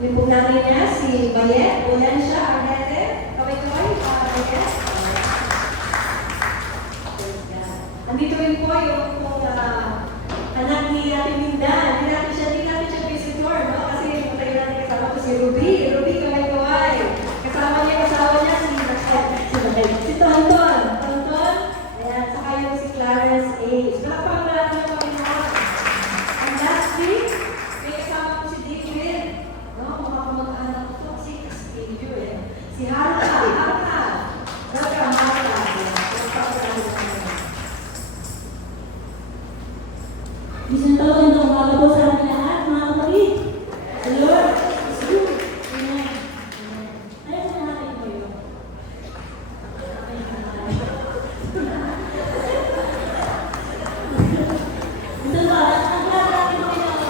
Yung po namin niya, si Bayet, Valencia, Arnete, Kaway-Kaway, Bayet. Andito rin po yung anak ni Ate Minda. Hindi natin siya visitor, no? Kasi tayo natin kasama ko si Ruby. Ruby, Kaway-Kaway. Kasama niya si Tonton. Ayan, saka yung si Clarence A. Palakpakan mo natin yung Panginoon. And last week, may kasama ko si David. No, mga kamag-anak ko kasi Xavier eh. Si Harka. Welcome, Harka. Isang taon na umaga po sa ating lahat, mga kapatid. The Lord is good. Amen. Ayaw na natin po yun. Ito ba? Ang lahat natin po yun.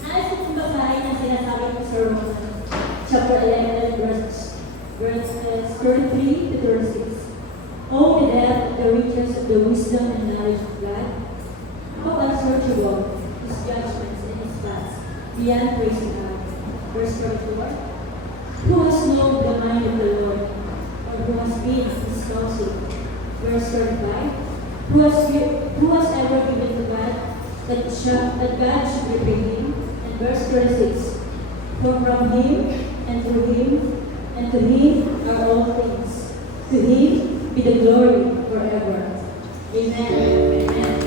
Nais ko kong basahin ang sinasabi ng sermon, chapter 11, verses 33 to 36. Oh, the depth of the riches of the wisdom and knowledge of God! How unsearchable His judgments and His paths, beyond praising God. Verse 34. Who has known the mind of the Lord, or who has been His counsel? Verse 35. Who has ever given to God that God should repay him? And verse 36. For from Him, and through Him, and to Him are all things. To Him be the glory forever. Amen. Amen.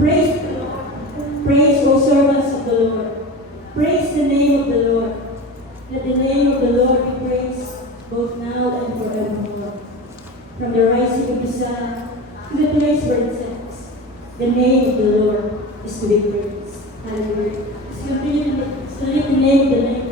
Praise the Lord. Praise, O servants of the Lord. Praise the name of the Lord. Let the name of the Lord be praised both now and forevermore. From the rising of the sun to the place where it sets, the name of the Lord is to be praised. Hallelujah. Let's continue to study the name of the Lord.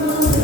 From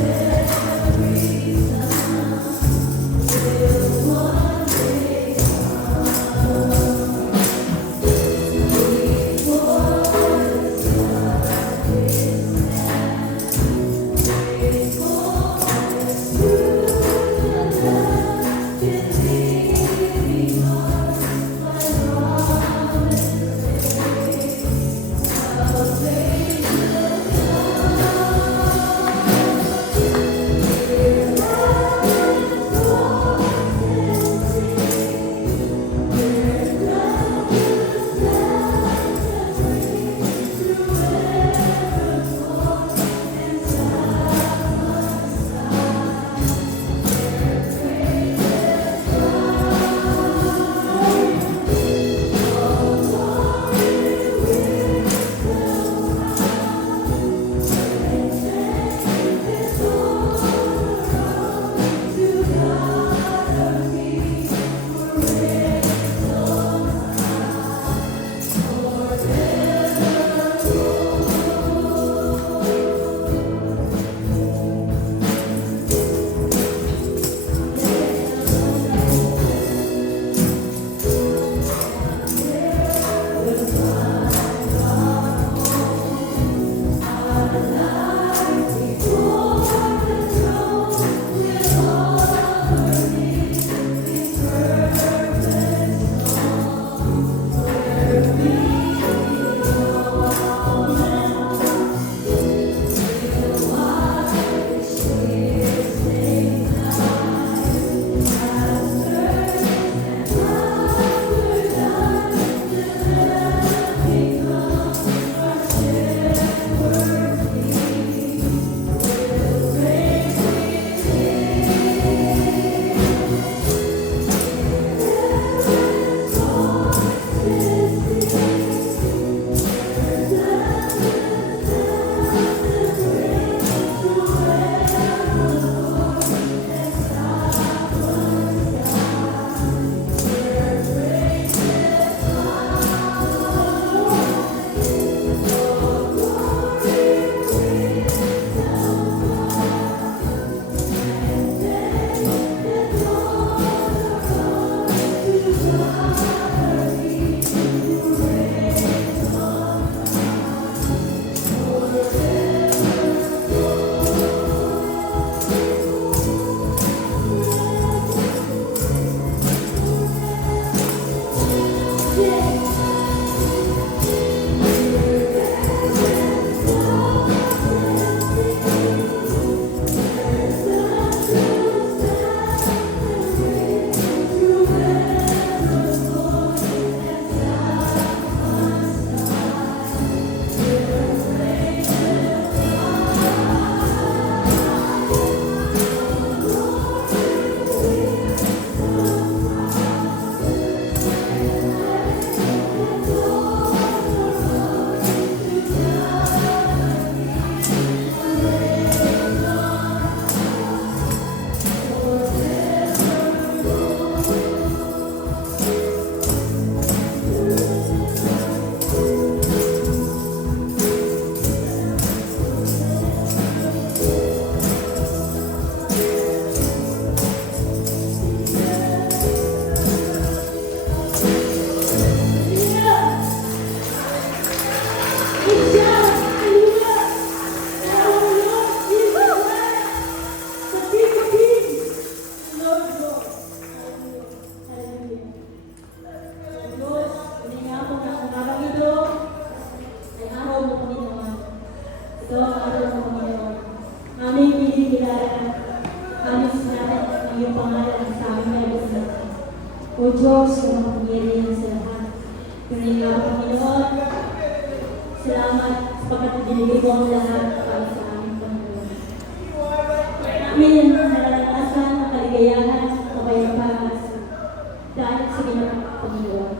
Diyos, ang makapangyarihan sa lahat. Pinahin nga po, Panginoon. Salamat sapagkat binigay mo ang lahat para sa aming Panginoon. Amin. Naranasan ang kaligayahan, kapayapaan dahil sa ginagawa Panginoon.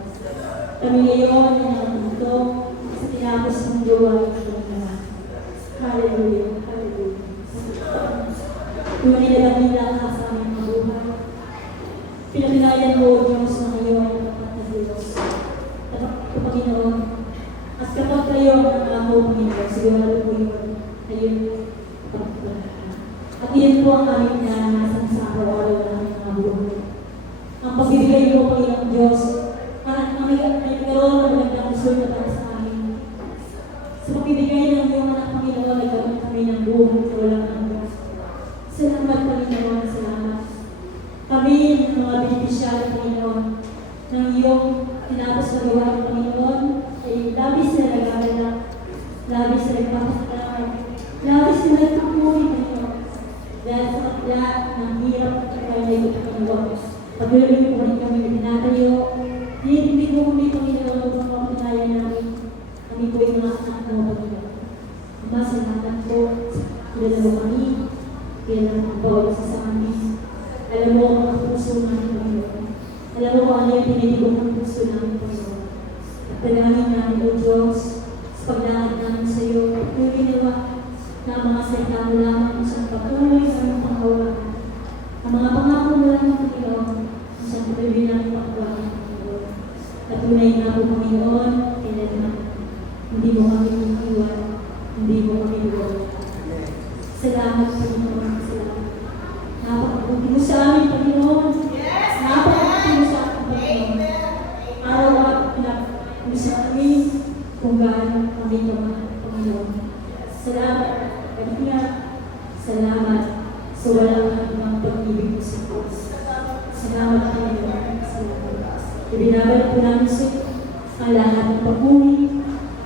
Kami ngayon ay nakapunto sa tinapos ng gawain ng lahat. Hallelujah. Hallelujah. Tunay na lang nila ang sa aming mga buhay. Pinapinayan mo, Diyos, na ngayon ay tapat na Diyos. Tapat ko, Panginoon. At kapag kayo ang ako, Panginoon, sigurado po yun, ayun pagpapalahan. At iyon po ang aming naranasan sa araw-araw ng aming mga buhay. Ang pagbibigay mo, Panginoon Diyos, at ang may nagkaroon ng magandang resulta para sa amin. Sa pagbibigay ng iyong anak, Panginoon, nagkaroon kami ng buhay sa walang hanggan. Salamat, Panginoon, salamat. Kami, mga benepisyari, Panginoon, ng iyong tinapos na gawain, Panginoon, ay labis na nag-aalala, labis na nagpapasalamat, labis na nagpapuri, Panginoon. Dahil sa kapla ng hirap at kapay na ito, Panginoon, patuloy po rin kami na tinatayo, hindi po kami, Panginoon, upang mapatunayan namin, kami po ay mga anak mo, Panginoon. Ama, salamat po, kilala mo kami, kilala mo ang bawal sa amin. Alam mo ang puso namin, Panginoon. Alam mo kung ano yung pinitibok ng puso namin, Panginoon. At panangin namin, O Diyos, sa paglakad namin sa iyo, kung ginawa na ang mga salita mo lamang sa patuloy sa aming panghawakan. Ang mga pangako mo lamang, Panginoon, sa patuloy namin panghawakan, Panginoon. At tunay na po, Panginoon, kailanman. Hindi mo kami iiwan, hindi mo kami iiwan. Salamat, Panginoon, salamat. Napakabuti mo sa amin, Panginoon. Napakabuti mo sa amin, Panginoon. Araw-araw pinag-mo sa amin kung gaano kami kamahal, Panginoon. Salamat, Panginoon. Salamat sa walang hanggang pag-ibig mo sa Diyos. Salamat, Panginoon. Salamat. Ibinabalik po namin sa ang lahat ng pagpuni,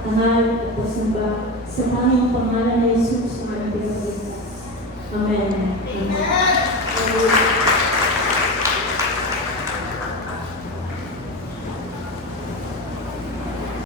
tangal at pasamba sa tanging pangalan